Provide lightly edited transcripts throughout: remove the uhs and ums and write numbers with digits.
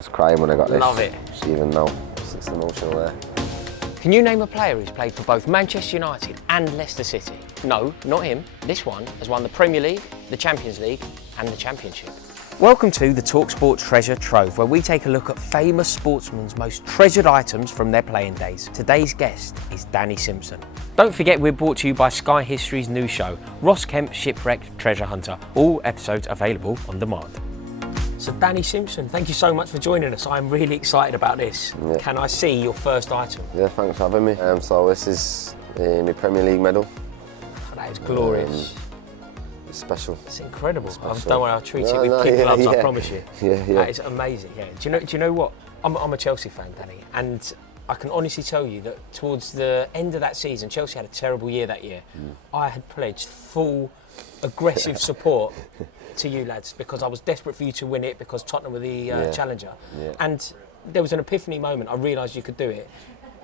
I was crying when I got this. Love it. Just even now, it's emotional there. Can you name a player who's played for both Manchester United and Leicester City? No, not him. This one has won the Premier League, the Champions League and the Championship. Welcome to the talkSPORT Treasure Trove, where we take a look at famous sportsmen's most treasured items from their playing days. Today's guest is Danny Simpson. Don't forget we're brought to you by Sky History's new show, Ross Kemp's Shipwrecked Treasure Hunter. All episodes available on demand. So Danny Simpson, thank you so much for joining us. I'm really excited about this. Yeah. Can I see your first item? Yeah, thanks for having me. So this is my Premier League medal. Oh, that is glorious. It's special. It's incredible. Special. Don't worry, I'll treat it with kid gloves, I promise you. Yeah. That is amazing. Yeah. Do you know what? I'm a Chelsea fan, Danny, and I can honestly tell you that towards the end of that season, Chelsea had a terrible year that year. I had pledged full aggressive support to you lads because I was desperate for you to win it because Tottenham were the challenger. Yeah. And there was an epiphany moment. I realised you could do it.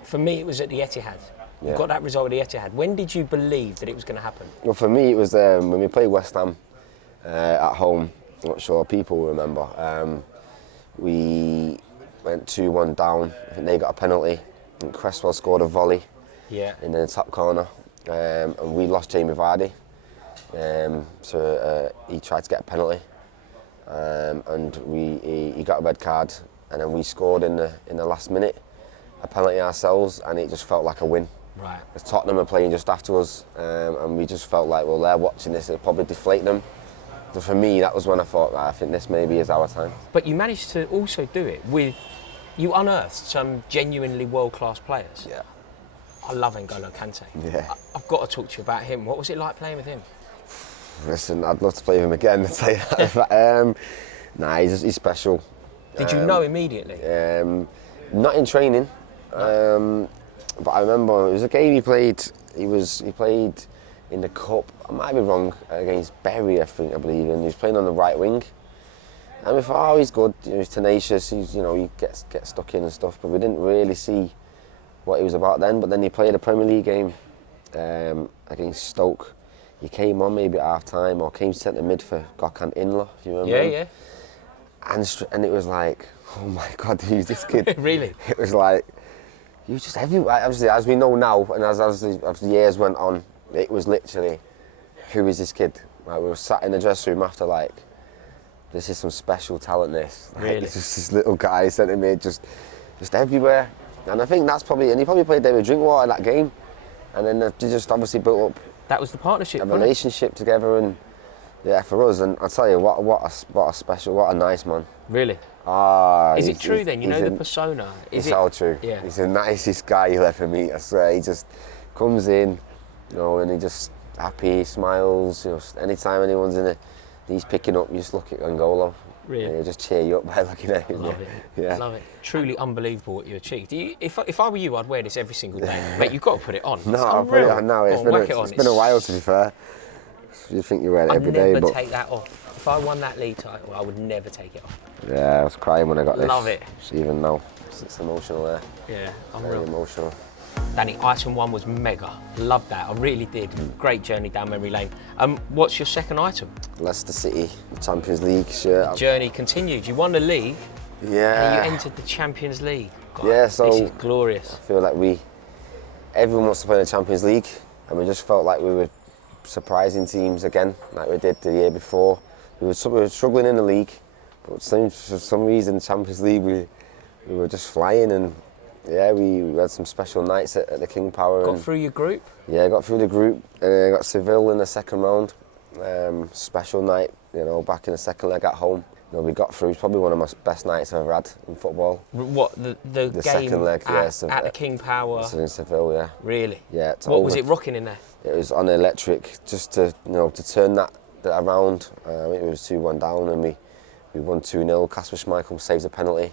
For me, it was at the Etihad. You got that result at the Etihad. When did you believe that it was going to happen? Well, for me, it was when we played West Ham at home. I'm not sure people will remember. We went 2-1 down. I think they got a penalty. And Cresswell scored a volley in the top corner. And we lost Jamie Vardy. So he tried to get a penalty. And he got a red card. And then we scored in the last minute, a penalty ourselves, and it just felt like a win. Right. As Tottenham were playing just after us, and we just felt like, well, they're watching this, it'll probably deflate them. So for me, that was when I thought, I think this maybe is our time. But you managed to also do it with, you unearthed some genuinely world-class players. Yeah. I love N'Golo Kanté. Yeah. I've got to talk to you about him. What was it like playing with him? Listen, I'd love to play with him again, I'd say that. But, he's special. Did you know immediately? Not in training. But I remember it was a game he played. He played in the cup. I might be wrong, against Bury, I believe, and he was playing on the right wing. And we thought, he's good. He's tenacious. He gets stuck in and stuff. But we didn't really see what he was about then. But then he played a Premier League game against Stoke. He came on maybe at half time or came centre mid for Gökhan Inler, if you remember. Yeah. And it was like, oh my God, who's this kid? Really? It was like. He was just everywhere. Obviously, as we know now, and as the years went on, it was literally, who is this kid? Like, we were sat in the dressing room after, like, this is some special talent. This, like, really? It's just this little guy centre mid, just everywhere. And I think that's probably, and he probably played David Drinkwater that game, and then they just obviously built up. That was the partnership. A relationship together, and yeah, for us. And I tell you, what a nice man. Really? Is it true then? You know the persona? It's all true. Yeah. He's the nicest guy you'll ever meet, I swear. He just comes in, and he just happy, smiles. Anytime anyone's in he's picking up, you just look at N'Golo. Really? And he'll just cheer you up by looking at him. Love it. Yeah. Love it. Truly unbelievable what you achieved. If I were you, I'd wear this every single day. Mate, you've got to put it on. No, I'll put it on now. It's been a while, to be fair. You think you wear it every day, but... I'd never take that off. If I won that league title, I would never take it off. Yeah, I was crying when I got this. Love it. Even now, it's emotional there. Yeah, Very emotional. Danny, item one was mega. Loved that, I really did. Great journey down memory lane. What's your second item? Leicester City, the Champions League shirt. The journey continued. You won the league. Yeah. And you entered the Champions League. God, yeah, so this is glorious. I feel like everyone wants to play in the Champions League, and we just felt like we were surprising teams again, like we did the year before. We were struggling in the league, but for some reason, the Champions League, we were just flying, and yeah, we had some special nights at the King Power. Got through your group? Yeah, got through the group. Got Seville in the second round. Special night, back in the second leg at home. We got through. It's probably one of my best nights I've ever had in football. What, the game second leg, at the King Power? In Seville, yeah. Really? Yeah. What was it rocking in there? It was on electric, just to turn that around. It was 2-1 down, and we won 2-0. Kasper Schmeichel saves a penalty.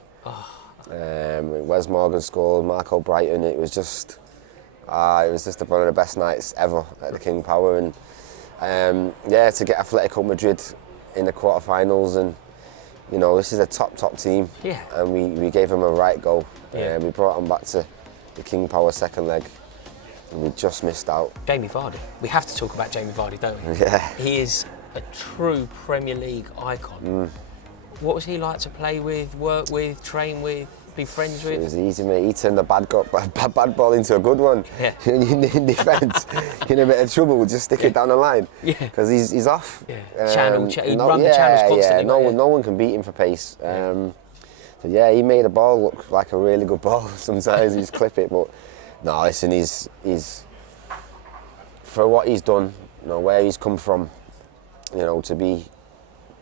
Wes Morgan scored, Marco Brighton. It was just one of the best nights ever at the King Power, and to get Atletico Madrid in the quarterfinals, and this is a top team. Yeah. And we gave them a right go. Yeah. We brought them back to the King Power second leg. And we just missed out. Jamie Vardy. We have to talk about Jamie Vardy, don't we? Yeah. He is a true Premier League icon. What was he like to play with, work with, train with, be friends with? It was easy, mate. He turned a bad ball into a good one. Yeah. In defence, you're in a bit of trouble, just stick it down the line. Yeah. Because he's off. Yeah. He'd run the channels constantly. No one can beat him for pace. So yeah, he made a ball look like a really good ball. Sometimes he just clip it, but no, listen, he's for what he's done, where he's come from, to be,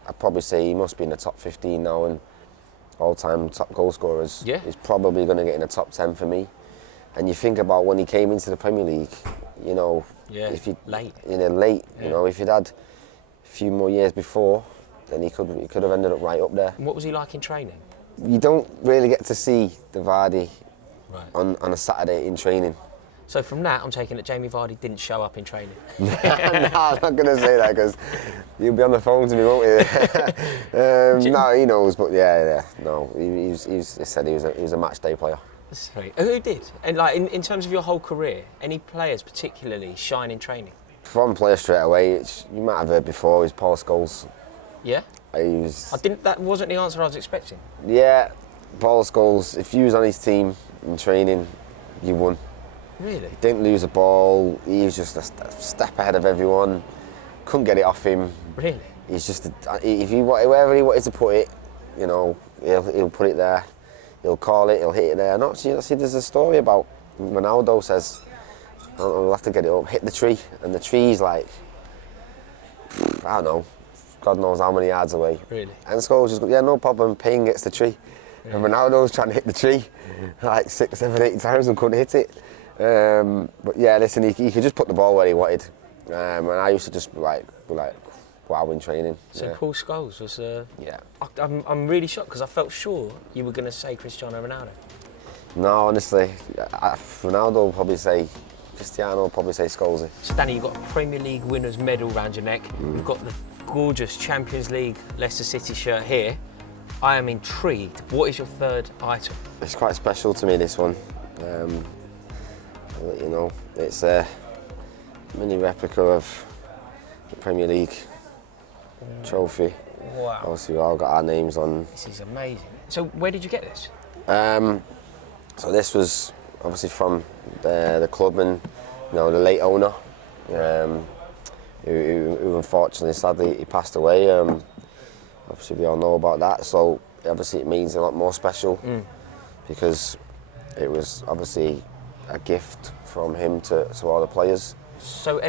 I'd probably say he must be in the top 15 now and all-time top goal scorers. Yeah. He's probably going to get in the top 10 for me. And you think about when he came into the Premier League, if he late. Late. If he'd had a few more years before, then he could have ended up right up there. And what was he like in training? You don't really get to see the Vardy on a Saturday in training. So from that, I'm taking that Jamie Vardy didn't show up in training. No, I'm not going to say that because you'll be on the phone to me, won't you? No, he knows, but no, he said he was a match day player. Sorry. Who did? And like in terms of your whole career, any players particularly shine in training? One player straight away, which you might have heard before, is Paul Scholes. Yeah. That wasn't the answer I was expecting. Yeah, Paul Scholes. If you was on his team in training, you won. Really? He didn't lose a ball. He was just a step ahead of everyone. Couldn't get it off him. Really? He's just wherever he wanted to put it, he'll put it there. He'll call it. He'll hit it there. See, there's a story about Ronaldo says, "I'll have to get it up, hit the tree," and the tree's like, I don't know, God knows how many yards away. Really? And Scholes just goes, "Yeah, no problem." Payne gets the tree, and Ronaldo's trying to hit the tree like 6, 7, 8 times and couldn't hit it. But yeah, listen, he could just put the ball where he wanted, and I used to just be like, wow, in training. So Paul Scholes was. Yeah. I'm really shocked because I felt sure you were going to say Cristiano Ronaldo. No, honestly, Ronaldo will probably say. Cristiano will probably say Scholes. So Danny, you've got a Premier League winners medal around your neck. You've got the gorgeous Champions League Leicester City shirt here. I am intrigued. What is your third item? It's quite special to me, this one. I'll let you know. It's a mini replica of the Premier League trophy. Wow. Obviously, we all got our names on. This is amazing. So where did you get this? So this was obviously from the club and the late owner, who unfortunately, sadly, he passed away. Obviously, we all know about that. So obviously, it means a lot more special because it was obviously a gift from him to all the players. So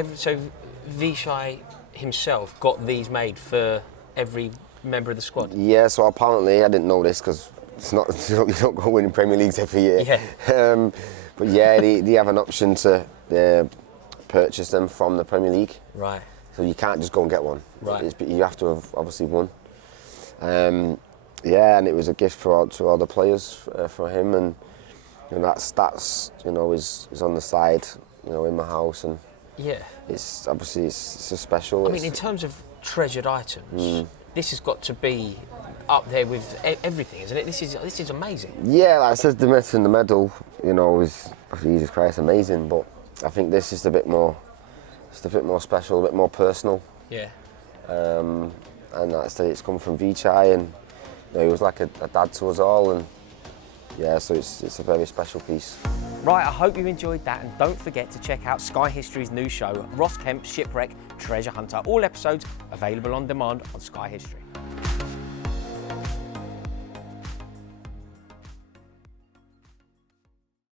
Vichai himself got these made for every member of the squad? Yeah, so apparently, I didn't know this because it's not, you don't go winning Premier Leagues every year. Yeah. But yeah, they have an option to purchase them from the Premier League. Right. So you can't just go and get one. Right. You have to have obviously won. Yeah, and it was a gift to all the players for him, and that stats is on the side, in my house, and yeah, it's obviously it's a special. I mean, in terms of treasured items, this has got to be up there with everything, isn't it? This is amazing. Yeah, like I said, the medal, is Jesus Christ, amazing. But I think this is a bit more special, a bit more personal. Yeah. And like I said, it's come from Vichai, and he was like a dad to us all, and yeah, so it's a very special piece. Right, I hope you enjoyed that, and don't forget to check out Sky History's new show, Ross Kemp's Shipwreck Treasure Hunter. All episodes available on demand on Sky History.